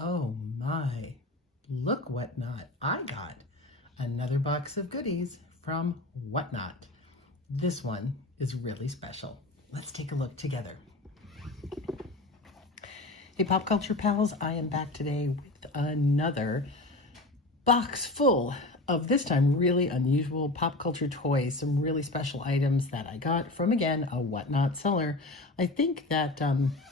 Oh my, look WhatNot. I got another box of goodies from WhatNot. This one is really special. Let's take a look together. Hey pop culture pals, I am back today with another box full of this time really unusual pop culture toys, some really special items that I got from, again, a WhatNot seller. I think that,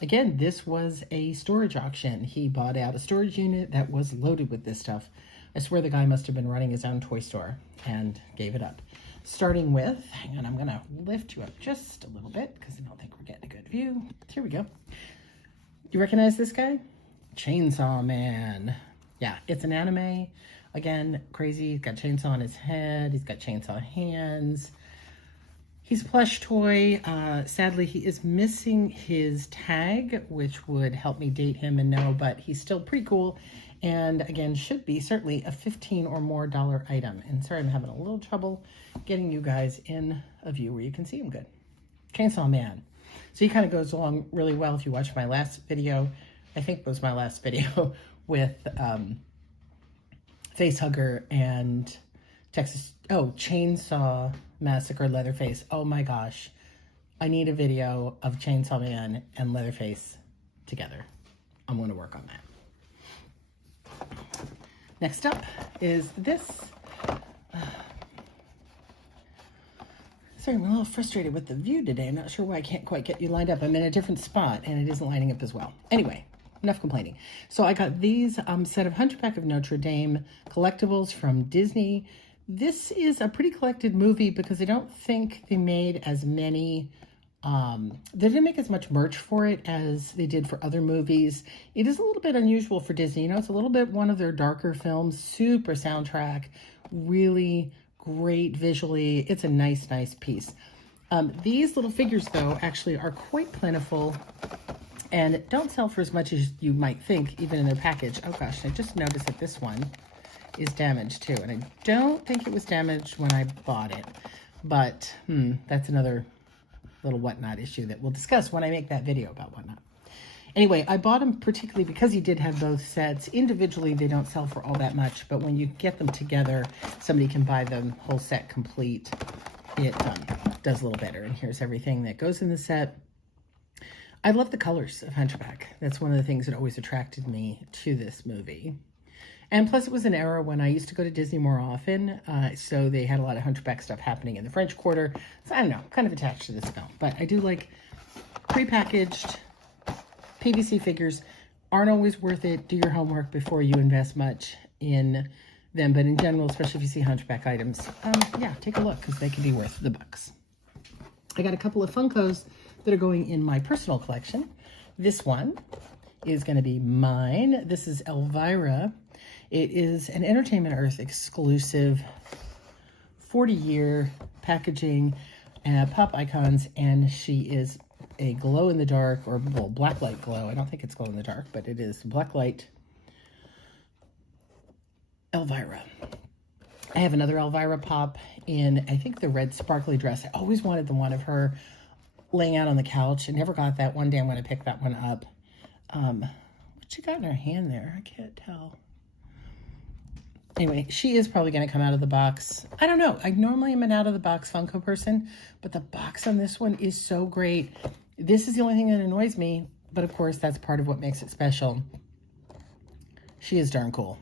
again, this was a storage auction. He bought out a storage unit that was loaded with this stuff. I swear the guy must have been running his own toy store and gave it up. Starting with, hang on, I'm gonna lift you up just a little bit because I don't think we're getting a good view. Here we go. You recognize this guy? Chainsaw Man. Yeah, it's an anime. Again, crazy. He's got chainsaw on his head. He's got chainsaw hands. He's a plush toy. Sadly, he is missing his tag, which would help me date him and know, but he's still pretty cool. And again, should be certainly a $15 or more item. And sorry, I'm having a little trouble getting you guys in a view where you can see him good. Chainsaw Man. So he kind of goes along really well if you watch my last video. I think it was my last video with Facehugger and Chainsaw Massacre Leatherface. Oh my gosh. I need a video of Chainsaw Man and Leatherface together. I'm going to work on that. Next up is this. Sorry, I'm a little frustrated with the view today. I'm not sure why I can't quite get you lined up. I'm in a different spot and it isn't lining up as well. Anyway, enough complaining. So I got these set of Hunchback of Notre Dame collectibles from Disney. This is a pretty collected movie because I don't think they made as many, they didn't make as much merch for it as they did for other movies. It is a little bit unusual for Disney. You know, it's a little bit one of their darker films, super soundtrack, really great visually. It's a nice piece. These little figures, though, actually are quite plentiful and don't sell for as much as you might think, even in their package. Oh gosh, I just noticed that this one is damaged too. And I don't think it was damaged when I bought it, but that's another little WhatNot issue that we'll discuss when I make that video about WhatNot. Anyway, I bought them particularly because he did have both sets. Individually, they don't sell for all that much, but when you get them together, somebody can buy them whole set complete. It does a little better. And here's everything that goes in the set. I love the colors of Hunchback. That's one of the things that always attracted me to this movie. And plus, it was an era when I used to go to Disney more often, so they had a lot of Hunchback stuff happening in the French Quarter. So I don't know, kind of attached to this film. But I do like prepackaged PVC figures. Aren't always worth it. Do your homework before you invest much in them. But in general, especially if you see Hunchback items, yeah, take a look because they can be worth the bucks. I got a couple of Funkos that are going in my personal collection. This one is going to be mine. This is Elvira. It is an Entertainment Earth exclusive 40-year packaging pop icons, and she is a glow-in-the-dark, or well, black light glow. I don't think it's glow-in-the-dark, but it is black light Elvira. I have another Elvira pop in, I think, the red sparkly dress. I always wanted the one of her laying out on the couch. I never got that. One day I'm going to pick that one up. What she got in her hand there? I can't tell. Anyway, she is probably going to come out of the box. I don't know. I normally am an out-of-the-box Funko person, but the box on this one is so great. This is the only thing that annoys me, but of course, that's part of what makes it special. She is darn cool,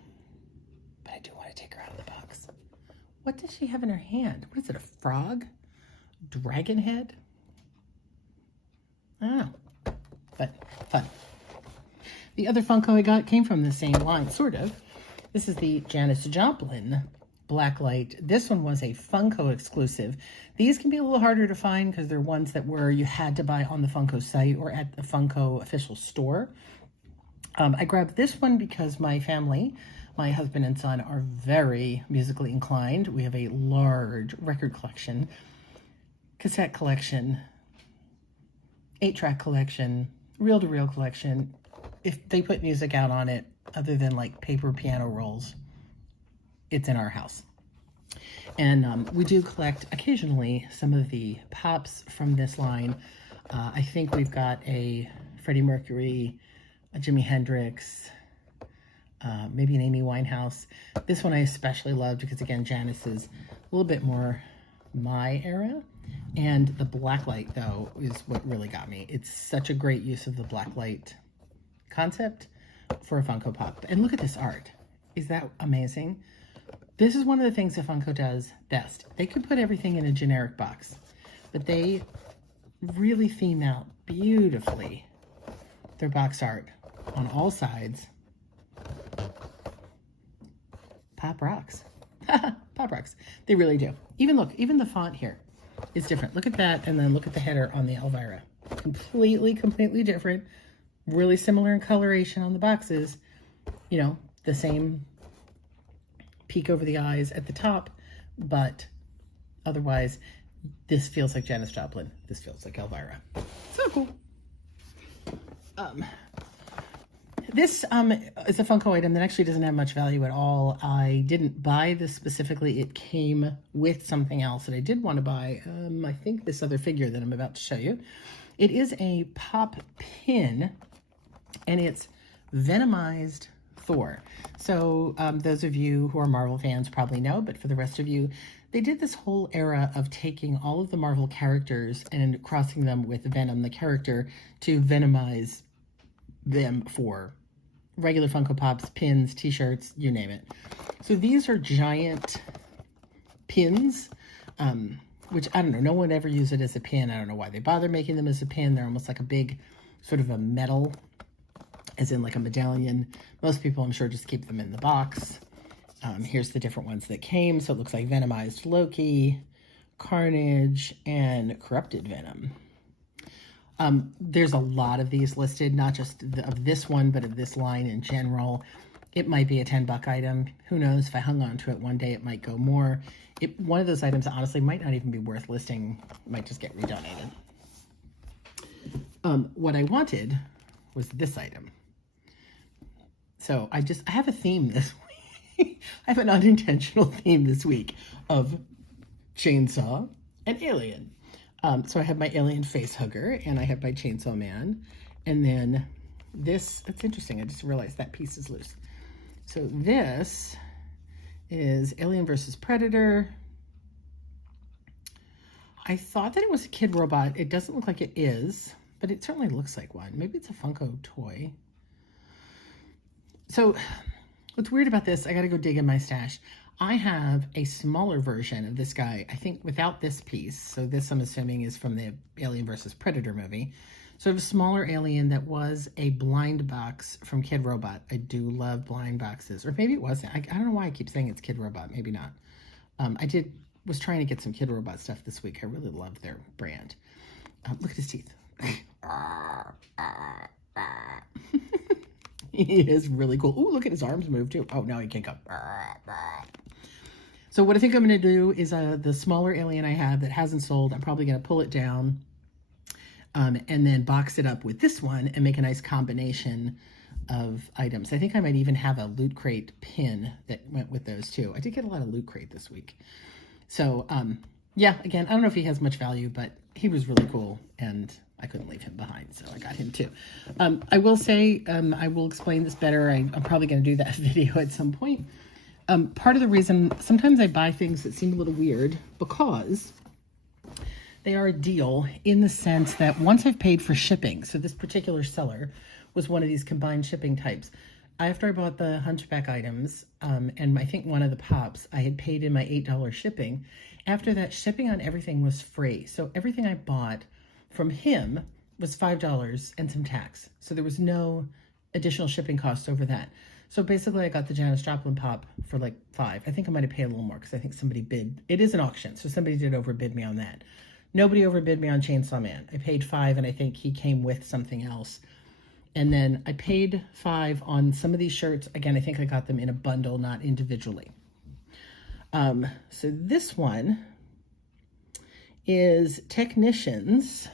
but I do want to take her out of the box. What does she have in her hand? What is it, a frog? Dragon head? I don't know, but fun. The other Funko I got came from the same line, sort of. This is the Janis Joplin Blacklight. This one was a Funko exclusive. These can be a little harder to find because they're ones that you had to buy on the Funko site or at the Funko official store. I grabbed this one because my family, my husband and son, are very musically inclined. We have a large record collection, cassette collection, 8-track collection, reel-to-reel collection. If they put music out on it, other than like paper piano rolls, it's in our house. And we do collect occasionally some of the pops from this line. I think we've got a Freddie Mercury, a Jimi Hendrix, maybe an Amy Winehouse. This one I especially loved because, again, Janice is a little bit more my era. And the blacklight, though, is what really got me. It's such a great use of the blacklight concept for a Funko Pop. And look at this art. Is that amazing? This is one of the things that Funko does best. They could put everything in a generic box, but they really theme out beautifully their box art on all sides. Pop rocks. Pop rocks. They really do. Even look, even the font here is different. Look at that, and then look at the header on the Elvira. Completely different. Really similar in coloration on the boxes. You know, the same peak over the eyes at the top, but otherwise, this feels like Janis Joplin. This feels like Elvira. So cool. This is a Funko item that actually doesn't have much value at all. I didn't buy this specifically. It came with something else that I did want to buy. I think this other figure that I'm about to show you. It is a pop pin, and it's Venomized Thor. So those of you who are Marvel fans probably know, but for the rest of you, they did this whole era of taking all of the Marvel characters and crossing them with Venom, the character, to venomize them for regular Funko Pops, pins, t-shirts, you name it. So these are giant pins, which I don't know, no one ever used it as a pin. I don't know why they bother making them as a pin. They're almost like a big sort of a metal, as in like a medallion. Most people, I'm sure, just keep them in the box. Here's the different ones that came. So it looks like Venomized Loki, Carnage, and Corrupted Venom. There's a lot of these listed, not just of this one, but of this line in general. It might be a $10 item. Who knows? If I hung on to it one day, it might go more. One of those items, honestly, might not even be worth listing. It might just get redonated. What I wanted was this item. So I have a theme this week. I have an unintentional theme this week of chainsaw and alien. So I have my alien face hugger, and I have my chainsaw man. And then this, that's interesting. I just realized that piece is loose. So this is Alien versus Predator. I thought that it was a kid robot. It doesn't look like it is, but it certainly looks like one. Maybe it's a Funko toy. So what's weird about this, I got to go dig in my stash. I have a smaller version of this guy, I think without this piece. So this, I'm assuming, is from the Alien versus Predator movie. So I have a smaller alien that was a blind box from Kid Robot. I do love blind boxes. Or maybe it wasn't. I don't know why I keep saying it's Kid Robot. Maybe not. Was trying to get some Kid Robot stuff this week. I really love their brand. Look at his teeth. He is really cool. Ooh, look at his arms move too. Oh, now he can't go. So what I think I'm going to do is the smaller alien I have that hasn't sold, I'm probably going to pull it down and then box it up with this one and make a nice combination of items. I think I might even have a Loot Crate pin that went with those too. I did get a lot of Loot Crate this week. So yeah, again, I don't know if he has much value, but he was really cool and I couldn't leave him behind, so I got him too. I will say, I will explain this better. I'm probably going to do that video at some point. Part of the reason, sometimes I buy things that seem a little weird because they are a deal in the sense that once I've paid for shipping, so this particular seller was one of these combined shipping types. After I bought the Hunchback items, and I think one of the pops, I had paid in my $8 shipping. After that, shipping on everything was free. So everything I bought from him was $5 and some tax. So there was no additional shipping costs over that. So basically I got the Janis Joplin pop for like $5. I think I might have paid a little more because I think somebody bid. It is an auction, so somebody did overbid me on that. Nobody overbid me on Chainsaw Man. I paid $5 and I think he came with something else. And then I paid $5 on some of these shirts. Again, I think I got them in a bundle, not individually. So this one is Technicians.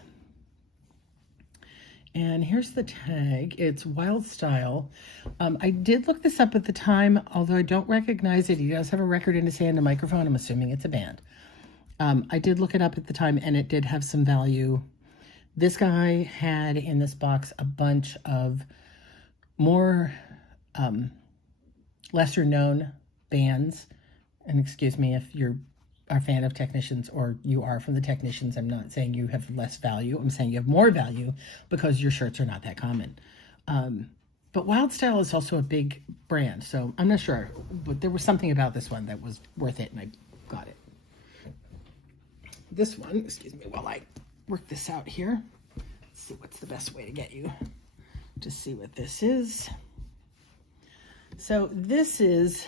And here's the tag. It's Wild Style. I did look this up at the time, although I don't recognize it. He does have a record in his hand, a microphone. I'm assuming it's a band. I did look it up at the time, and it did have some value. This guy had in this box a bunch of more lesser known bands, and excuse me if you're a fan of Technicians or you are from the Technicians, I'm not saying you have less value. I'm saying you have more value because your shirts are not that common. But Wild Style is also a big brand, so I'm not sure, but there was something about this one that was worth it, and I got it. This one, excuse me while I work this out here. Let's see what's the best way to get you to see what this is. So this is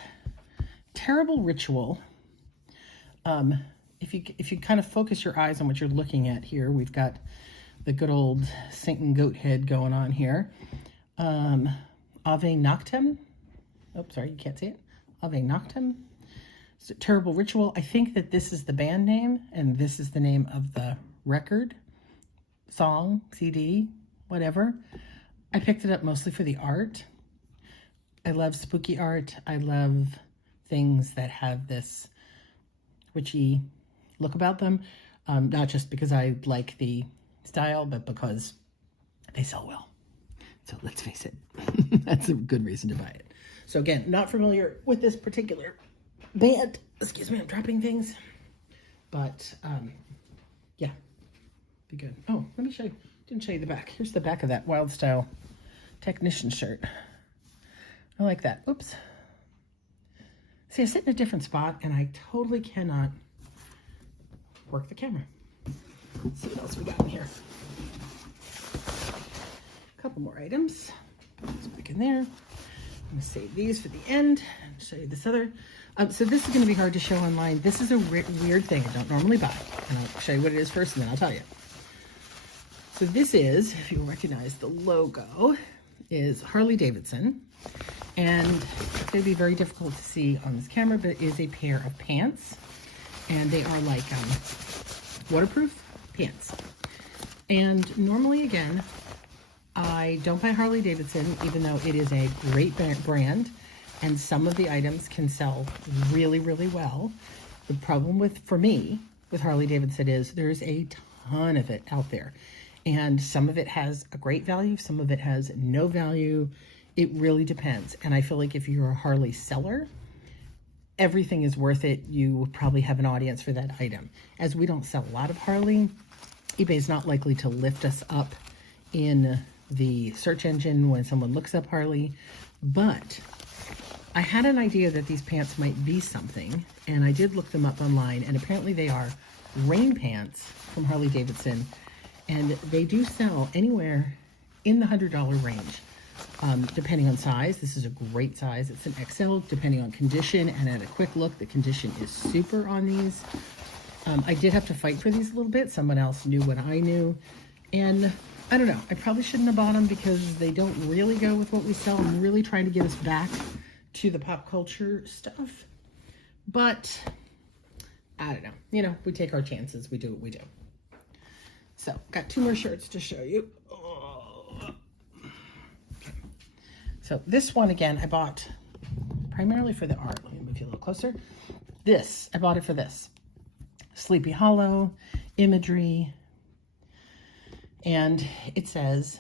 Terrible Ritual. If you kind of focus your eyes on what you're looking at here, we've got the good old saint and goat head going on here. Ave Noctem. Oh, sorry, you can't see it. Ave Noctem. So, Terrible Ritual. I think that this is the band name, and this is the name of the record, song, CD, whatever. I picked it up mostly for the art. I love spooky art. I love things that have this witchy look about them. Not just because I like the style, but because they sell well. So let's face it, that's a good reason to buy it. So again, not familiar with this particular band. Excuse me, I'm dropping things. But yeah, be good. Oh, let me show you. Didn't show you the back. Here's the back of that Wild Style Technician shirt. I like that. Oops. See, I sit in a different spot and I totally cannot work the camera. Let's see what else we got in here. A couple more items. Put this back in there. I'm going to save these for the end and show you this other. So this is going to be hard to show online. This is a weird thing I don't normally buy. And I'll show you what it is first and then I'll tell you. So this is, if you recognize the logo, is Harley Davidson. And it's going to be very difficult to see on this camera, but it is a pair of pants. And they are like waterproof pants. And normally, again, I don't buy Harley Davidson, even though it is a great brand. And some of the items can sell really, really well. The problem for me, with Harley Davidson is there's a ton of it out there. And some of it has a great value, some of it has no value. It really depends. And I feel like if you're a Harley seller, everything is worth it. You will probably have an audience for that item. As we don't sell a lot of Harley, eBay is not likely to lift us up in the search engine when someone looks up Harley. But I had an idea that these pants might be something, and I did look them up online, and apparently they are rain pants from Harley Davidson, and they do sell anywhere in the $100 range. Depending on size. This is a great size. It's an XL, depending on condition, and at a quick look, the condition is super on these. I did have to fight for these a little bit. Someone else knew what I knew, and I don't know. I probably shouldn't have bought them because they don't really go with what we sell. I'm really trying to get us back to the pop culture stuff, but I don't know. You know, we take our chances. We do what we do. So, got two more shirts to show you. So this one, again, I bought primarily for the art. Let me move you a little closer. This, I bought it for this. Sleepy Hollow imagery. And it says,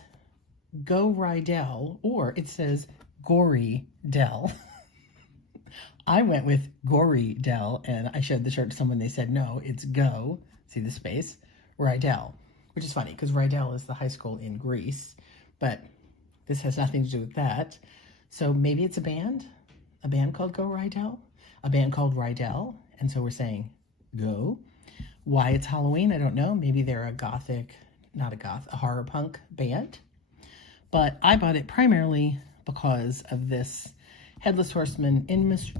Go Rydell, or it says Gory Dell. I went with Gory Dell, and I showed the shirt to someone. They said, no, it's Go, see the space, Rydell, which is funny because Rydell is the high school in Greece, but this has nothing to do with that. So maybe it's a band called Go Rydell, a band called Rydell. And so we're saying go. Why it's Halloween, I don't know. Maybe they're a horror punk band. But I bought it primarily because of this Headless Horseman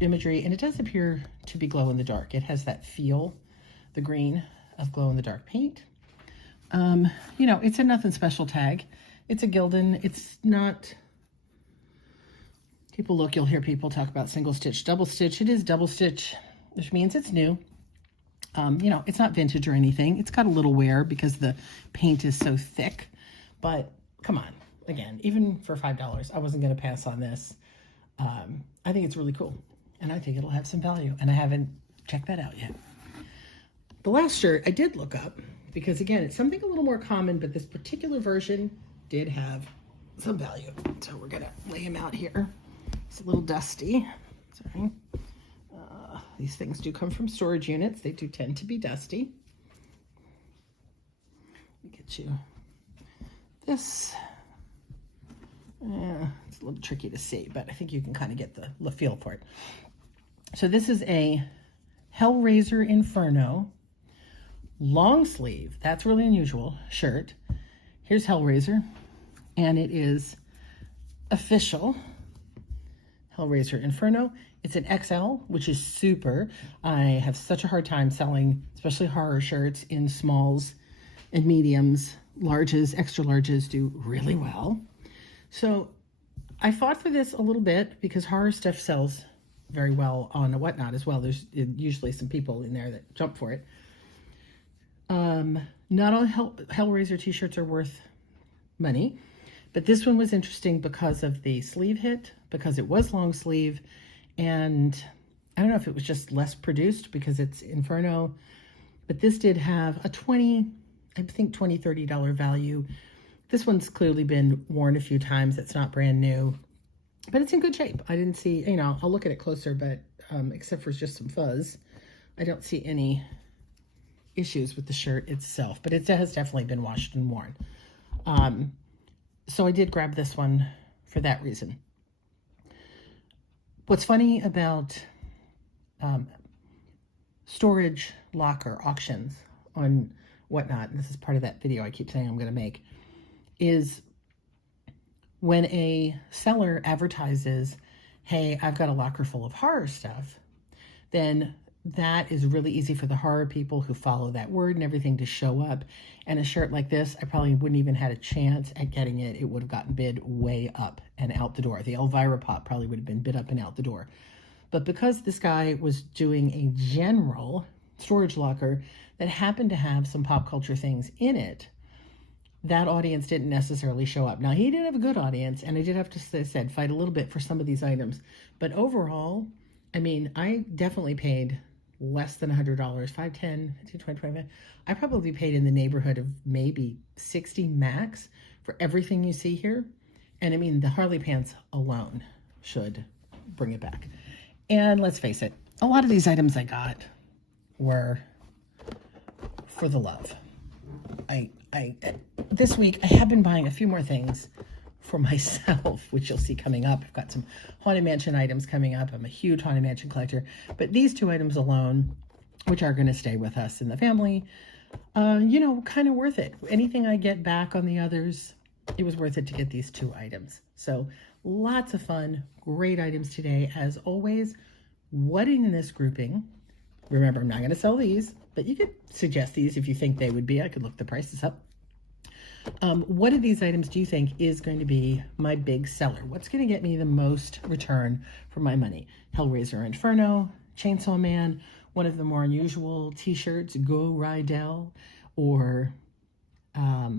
imagery. And it does appear to be glow in the dark. It has that feel, the green of glow in the dark paint. You know, it's a nothing special tag. It's a Gildan. It's not, people look, you'll hear people talk about single stitch, double stitch. It is double stitch, which means it's new. You know, it's not vintage or anything. It's got a little wear because the paint is so thick, but come on. Again, even for $5, I wasn't going to pass on this. I think it's really cool, and I think it'll have some value, and I haven't checked that out yet. The last shirt I did look up because, again, it's something a little more common, but this particular version did have some value. So we're going to lay him out here. It's a little dusty. Sorry. These things do come from storage units. They do tend to be dusty. Let me get you this. It's a little tricky to see, but I think you can kind of get the feel for it. So this is a Hellraiser Inferno long sleeve. That's really unusual shirt. Here's Hellraiser, and it is official Hellraiser Inferno. It's an XL, which is super. I have such a hard time selling, especially horror shirts, in smalls and mediums. Larges, extra larges do really well. So I fought for this a little bit because horror stuff sells very well on WhatNot as well. There's usually some people in there that jump for it. Not all Hellraiser t-shirts are worth money, but this one was interesting because of the sleeve hit, because it was long sleeve, and I don't know if it was just less produced because it's Inferno, but this did have a $20, $30 value. This one's clearly been worn a few times. It's not brand new, but it's in good shape. I didn't see, I'll look at it closer, but except for just some fuzz, I don't see any issues with the shirt itself, but it has definitely been washed and worn. So I did grab this one for that reason. What's funny about storage locker auctions on WhatNot, and this is part of that video I keep saying I'm going to make, is when a seller advertises, hey, I've got a locker full of horror stuff, then that is really easy for the horror people who follow that word and everything to show up. And a shirt like this, I probably wouldn't even had a chance at getting it. It would have gotten bid way up and out the door. The Elvira pop probably would have been bid up and out the door. But because this guy was doing a general storage locker that happened to have some pop culture things in it, that audience didn't necessarily show up. Now, he did have a good audience, and I did have to, as I said, fight a little bit for some of these items. But overall, I mean, I definitely paid less than $100, $5, $10, $20, $25. I probably paid in the neighborhood of maybe $60 max for everything you see here. And I mean, the Harley pants alone should bring it back. And let's face it, a lot of these items I got were for the love. This week, I have been buying a few more things for myself, which you'll see coming up. I've got some Haunted Mansion items coming up. I'm a huge Haunted Mansion collector. But these two items alone, which are going to stay with us in the family, kind of worth it. Anything I get back on the others, it was worth it to get these two items. So lots of fun, great items today. As always, what in this grouping? Remember, I'm not going to sell these, but you could suggest these if you think they would be. I could look the prices up. What of these items do you think is going to be my big seller? What's going to get me the most return for my money? Hellraiser Inferno, Chainsaw Man, one of the more unusual t-shirts, Go Rydell, or I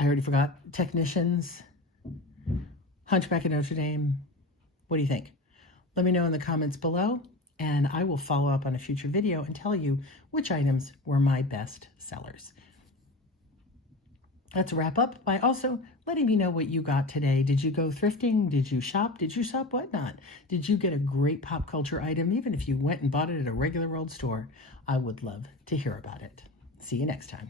already forgot, Technicians, Hunchback of Notre Dame. What do you think? Let me know in the comments below, and I will follow up on a future video and tell you which items were my best sellers. Let's wrap up by also letting me know what you got today. Did you go thrifting? Did you shop? Did you shop WhatNot? Did you get a great pop culture item? Even if you went and bought it at a regular old store, I would love to hear about it. See you next time.